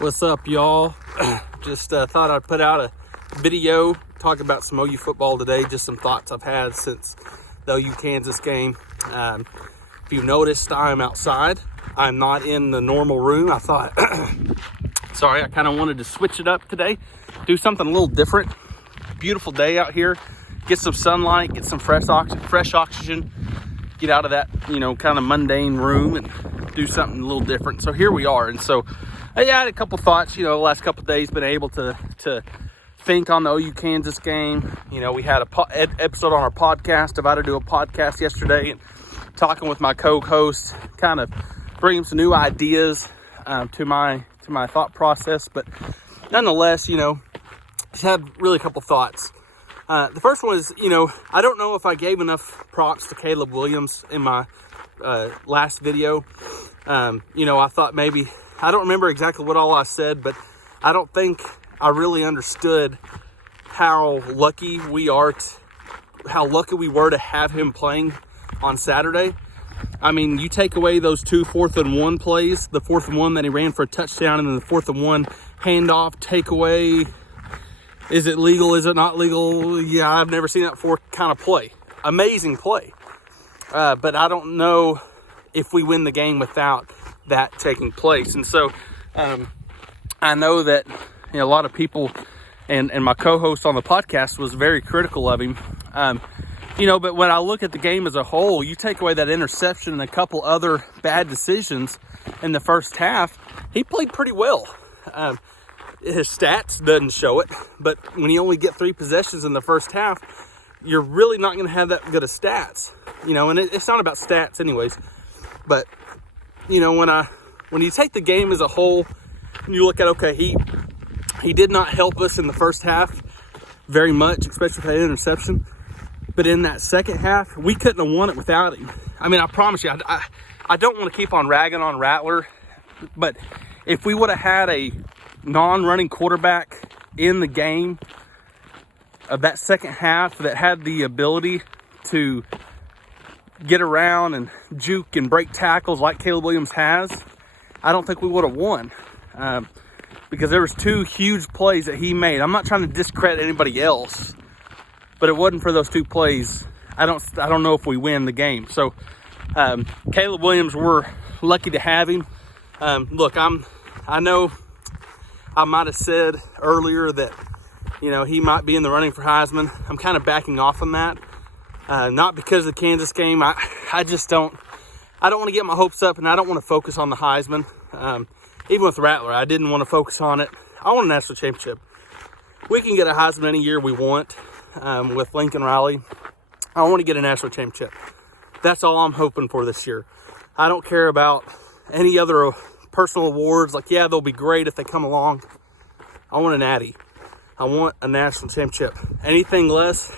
What's up, y'all? Just thought I'd put out a video talking about some OU football today. Just some thoughts I've had since the OU Kansas game. If you noticed, I'm outside. I'm not in the normal room. I thought, I kind of wanted to switch it up today, do something a little different. Beautiful day out here. Get some sunlight, get some fresh oxygen, get out of that, kind of mundane room and do something a little different. So here we are. And so I had a couple thoughts, the last couple of days, been able to think on the OU Kansas game. We had a episode on our podcast, about to do a podcast yesterday, and talking with my co-host, kind of bringing some new ideas to my thought process. But nonetheless, just had really a couple thoughts. The first one is, I don't know if I gave enough props to Caleb Williams in my last video. I thought maybe, I don't remember exactly what all I said, but I don't think I really understood how lucky we were to have him playing on Saturday. I mean, you take away those two 4th and 1 plays, the 4th and 1 that he ran for a touchdown, and then the 4th and 1 handoff, takeaway. Is it legal? Is it not legal? Yeah, I've never seen that before kind of play. Amazing play. But I don't know if we win the game without that taking place. And so I know that a lot of people and my co-host on the podcast was very critical of him. But when I look at the game as a whole, you take away that interception and a couple other bad decisions in the first half, he played pretty well. His stats doesn't show it, but when you only get 3 possessions in the first half, you're really not going to have that good of stats, and it's not about stats anyways. But, when you take the game as a whole, and you look at, okay, he did not help us in the first half very much, especially with that interception. But in that second half, we couldn't have won it without him. I mean, I promise you, I don't want to keep on ragging on Rattler, but if we would have had a non-running quarterback in the game of that second half that had the ability to get around and juke and break tackles like Caleb Williams has, I don't think we would have won. Because there was 2 huge plays that he made. I'm not trying to discredit anybody else, but it wasn't for those 2 plays, I don't know if we win the game. So Caleb Williams, we're lucky to have him. Look, I know I might have said earlier that he might be in the running for Heisman. I'm kind of backing off on that. Not because of the Kansas game. I don't want to get my hopes up, and I don't want to focus on the Heisman. Even with Rattler, I didn't want to focus on it. I want a national championship. We can get a Heisman any year we want with Lincoln Riley. I want to get a national championship. That's all I'm hoping for this year. I don't care about any other personal awards. They'll be great if they come along. I want a natty. I want a national championship. Anything less,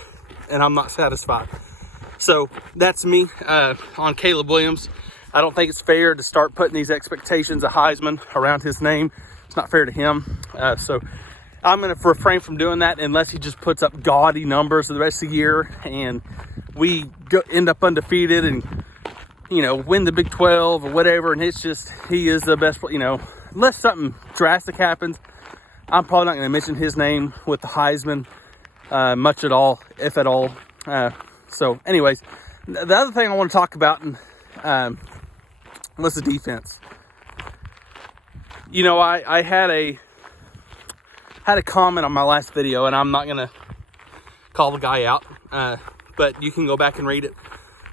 and I'm not satisfied. So that's me on Caleb Williams. I don't think it's fair to start putting these expectations of Heisman around his name. It's not fair to him. So I'm going to refrain from doing that unless he just puts up gaudy numbers for the rest of the year and we end up undefeated and, win the Big 12 or whatever. And it's just, he is the best, unless something drastic happens, I'm probably not going to mention his name with the Heisman much at all, if at all. So anyways, the other thing I want to talk about was the defense. I had a comment on my last video, and I'm not going to call the guy out, but you can go back and read it.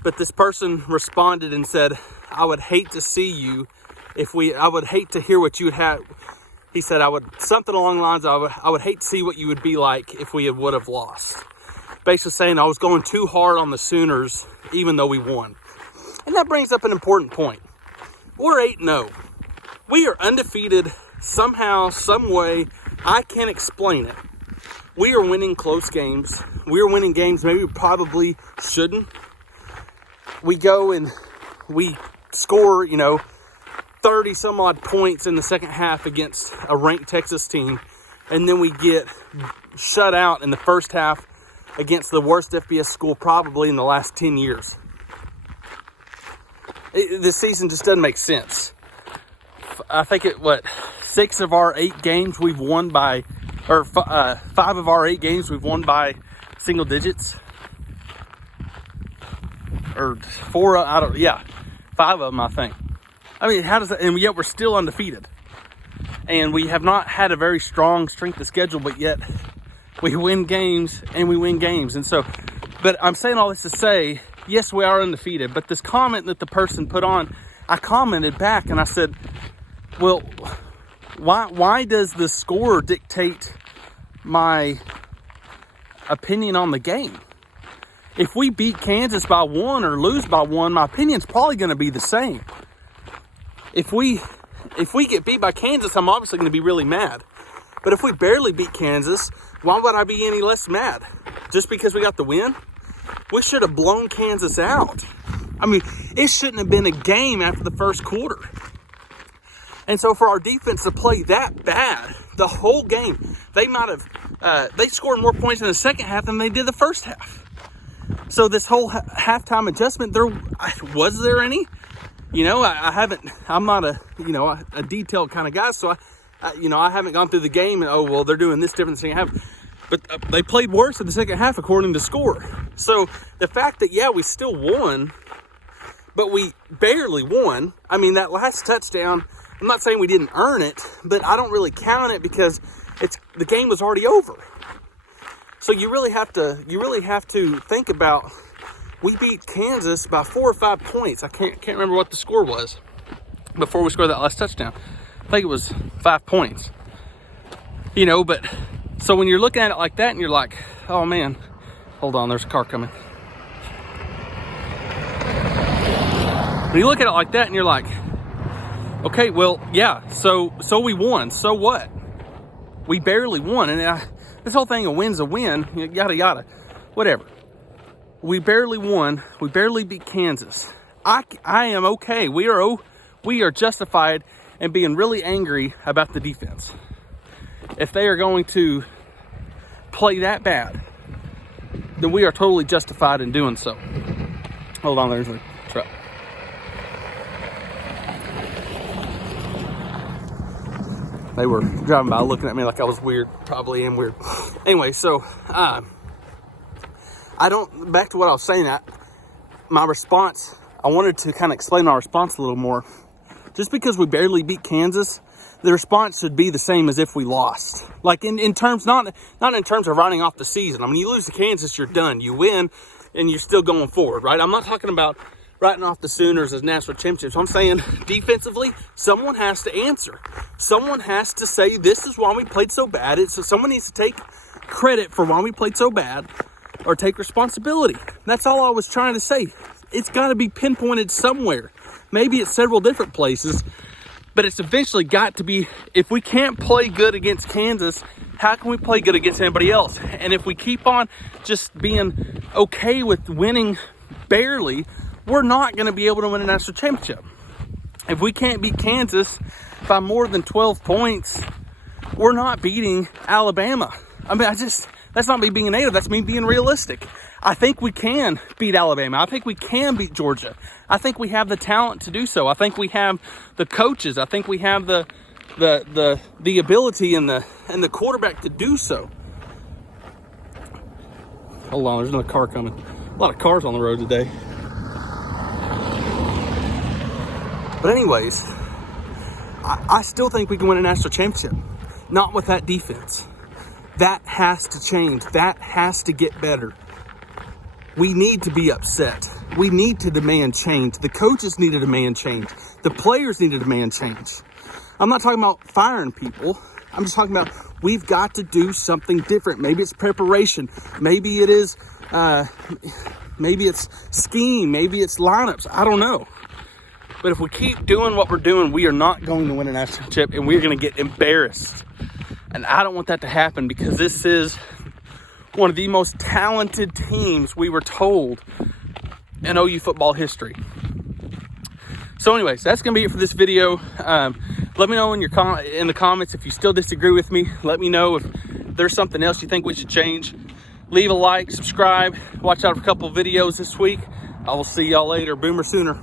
But this person responded and said, I would hate to see you I would hate to hear what you had. He said, something along the lines of, I would hate to see what you would be like if we would have lost. Basically saying I was going too hard on the Sooners, even though we won. And that brings up an important point. We're 8-0. We are undefeated somehow, some way. I can't explain it. We are winning close games. We are winning games maybe we probably shouldn't. We go and we score, 30 some odd points in the second half against a ranked Texas team. And then we get shut out in the first half against the worst FBS school probably in the last 10 years. This season just doesn't make sense. I think 6 of our 8 games we've won by, or 5 of our 8 games we've won by single digits. Or 4, I don't, yeah, 5 of them, I think. I mean, how does that, and yet we're still undefeated. And we have not had a very strong strength of schedule, but yet we win games and we win games. And so, but I'm saying all this to say, yes, we are undefeated. But this comment that the person put on, I commented back and I said, well, why does the score dictate my opinion on the game? If we beat Kansas by 1 or lose by 1, my opinion's probably going to be the same. If we get beat by Kansas, I'm obviously going to be really mad. But if we barely beat Kansas, why would I be any less mad? Just because we got the win? We should have blown Kansas out. I mean, it shouldn't have been a game after the first quarter. And so for our defense to play that bad the whole game, they might have, they scored more points in the second half than they did the first half. So this whole halftime adjustment, was there any? You know, I'm not a detailed kind of guy, so I haven't gone through the game and, oh, well, they're doing this different than the second half. But they played worse in the second half according to score. So the fact that, yeah, we still won, but we barely won. I mean, that last touchdown, I'm not saying we didn't earn it, but I don't really count it because the game was already over. So you really have to think about, we beat Kansas by 4 or 5 points. I can't remember what the score was before we scored that last touchdown. I think it was 5 points. You know, but so when you're looking at it like that and you're like, oh man, hold on, there's a car coming. When you look at it like that and you're like, okay, well, yeah, so we won. So what? We barely won. And this whole thing, a win's a win, yada, yada, whatever. We barely won. We barely beat Kansas. I am okay. We are justified in being really angry about the defense. If they are going to play that bad, then we are totally justified in doing so. Hold on, there's a truck. They were driving by looking at me like I was weird. Probably am weird. Anyway, so back to what I was saying, my response, I wanted to kind of explain my response a little more. Just because we barely beat Kansas, the response should be the same as if we lost. Like in terms, not in terms of writing off the season. I mean, you lose to Kansas, you're done. You win, and you're still going forward, right? I'm not talking about writing off the Sooners as national championships. I'm saying defensively, someone has to answer. Someone has to say, this is why we played so bad. So someone needs to take credit for why we played so bad, or take responsibility. That's all I was trying to say. It's got to be pinpointed somewhere. Maybe it's several different places, but it's eventually got to be, if we can't play good against Kansas, how can we play good against anybody else? And if we keep on just being okay with winning barely, we're not going to be able to win a national championship. If we can't beat Kansas by more than 12 points, we're not beating Alabama. I mean, that's not me being a native. That's me being realistic. I think we can beat Alabama. I think we can beat Georgia. I think we have the talent to do so. I think we have the coaches. I think we have the ability and the quarterback to do so. Hold on, there's another car coming. A lot of cars on the road today. But anyways, I still think we can win a national championship. Not with that defense. That has to change. That has to get better. We need to be upset. We need to demand change. The coaches need to demand change. The players need to demand change. I'm not talking about firing people. I'm just talking about we've got to do something different. Maybe it's preparation. Maybe it is, maybe it's scheme. Maybe it's lineups. I don't know. But if we keep doing what we're doing, we are not going to win a national championship, and we're going to get embarrassed. And I don't want that to happen, because this is one of the most talented teams we were told in OU football history. So anyways, that's going to be it for this video. Let me know in the comments if you still disagree with me. Let me know if there's something else you think we should change. Leave a like, subscribe, watch out for a couple of videos this week. I will see y'all later. Boomer Sooner.